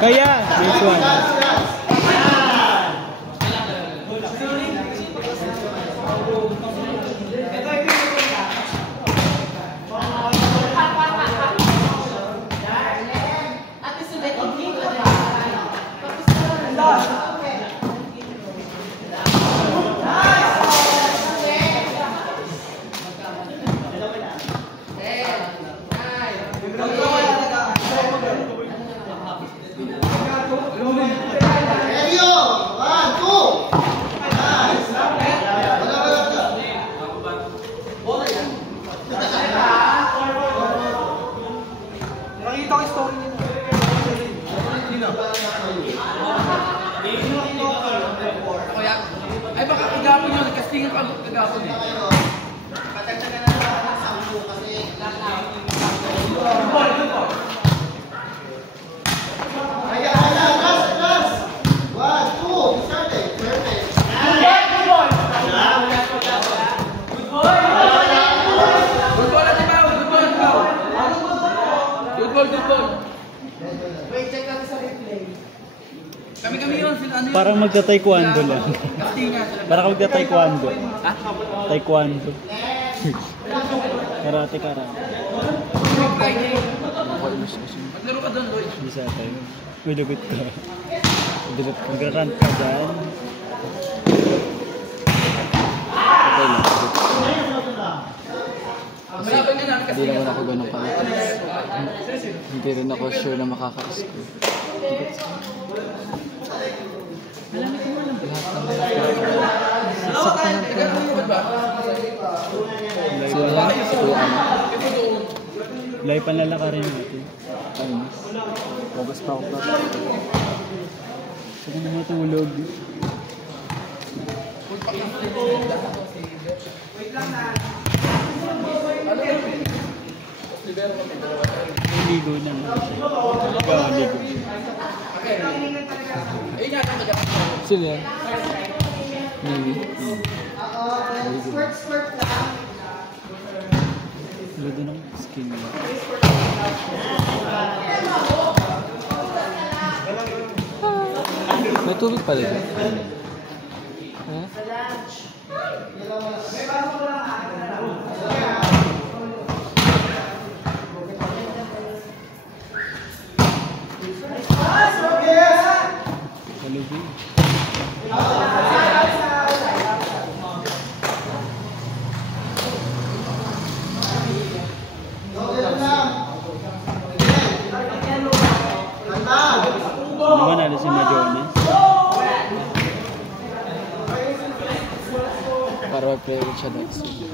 Kaya, this one. Ay baka kagapon yun, casting ang kagapon eh. Patagdagan na lang ang sampo kasi Kaya, last! 1, 2, started. Perfect. Good ball! Good ball natin ba? Good ball! Wait, check natin sa replay. Kami yun, sila ano yun? Parang magta-taekwondo lang. Casting nga sila. Parang magta-taekwondo. Ha? Taekwondo. Karate. Maglaro ka doon, Lloyd. Bisa tayo. Uy, lagot ka. Mag-run ka dyan. Okay lang. Malaban nga namin Hindi casting. naman ako ganun palitan. Hindi rin ako sure na makaka-score. Saksakan ng sino yan? Si Kuya ano? Lay panlalakarin natin. Ayun. Focus pa ako. Saka na matulog. Ligo na nga siya. Ligo. Sino yan? Mimi. Squirt lang. Ganda ng skin niya. May tubig pala dyan. Ha? Kalubi. Ano ba nalo si Majones? Para mag-play ulit siya next week.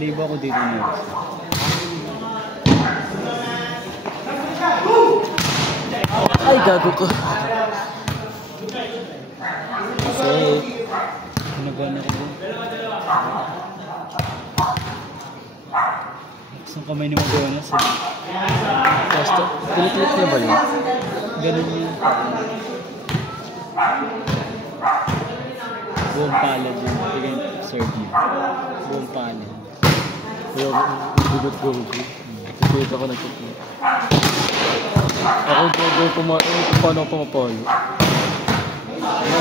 Libo ako dito next. Ay, gago ko. Safe. Nagana ko doon. Isang kamay ni Majones eh. Basta, piniklik niya ba yun? Ganun yun. Buong palad yun. Bigay serve niya. Buong palad. Kaya bigot ko. Tipit ako nagtipit. Ako gagawin kung paano ako pumapalo.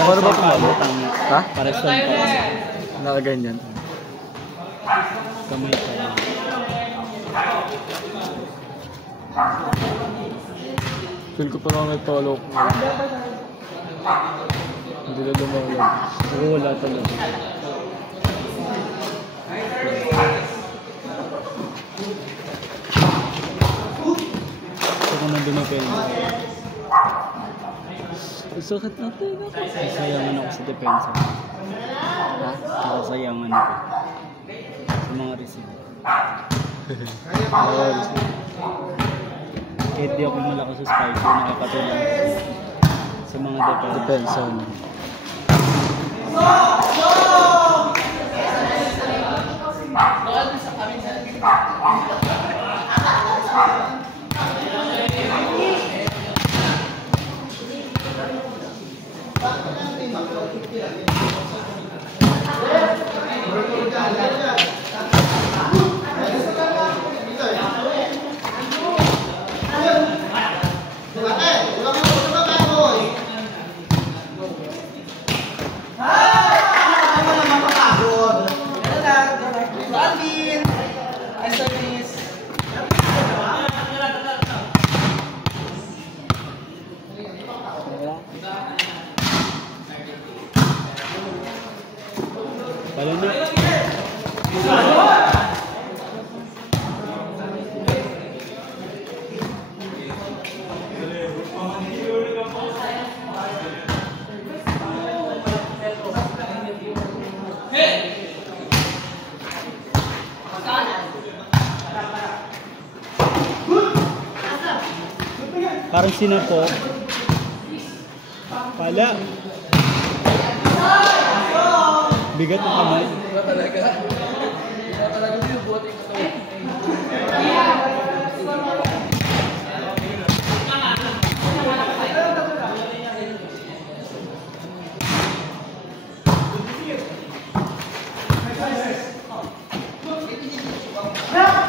Paano ba pumalo? Tanga. Ha? Pares lang pa. Nakaganyan. Kamay pa lang. Feel ko pa naman may palo ko. Hindi na lumalag. Pero wala talaga. Ito ko nang dumapel. Sakit natin ako. Nasayangan ako sa depensa. Ha? Nasayangan ako. Sa mga receiver. Kahit di ako malakas sa spike, nakakatulong sa mga depensa. Depensa. Wala na. Parang sinapo. Pala. Bigat ng kamay. Iba talaga. Iba talaga yung buhat yung katawan.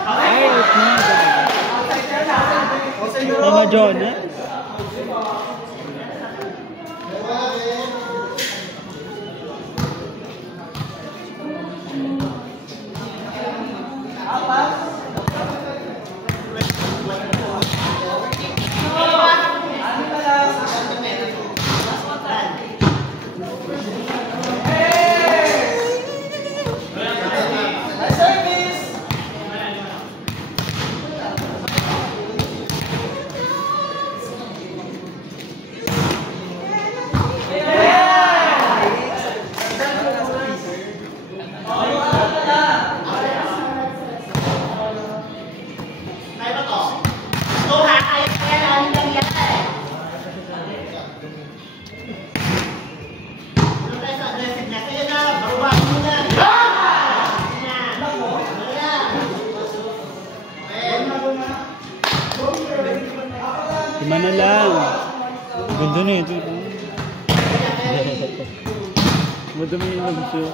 Ay, out na. Tama, John, eh? Lima na lang. Ganda na ito. Madami yung lang siya.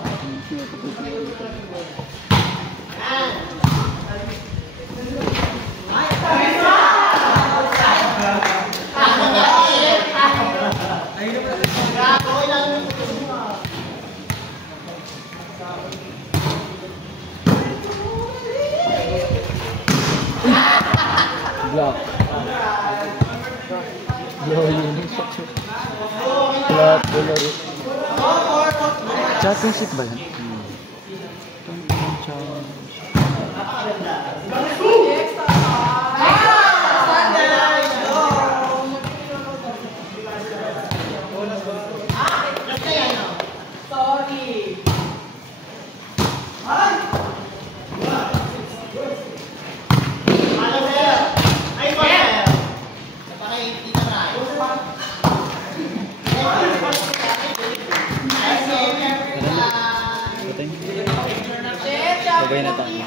Block. Yo, yun. Block. Championship ba yan? Sabay na tayo.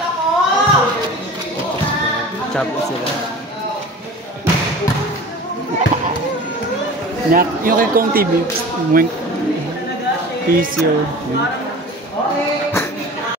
Chapo sila. Yung kay Kong TV, wink. Peace yo.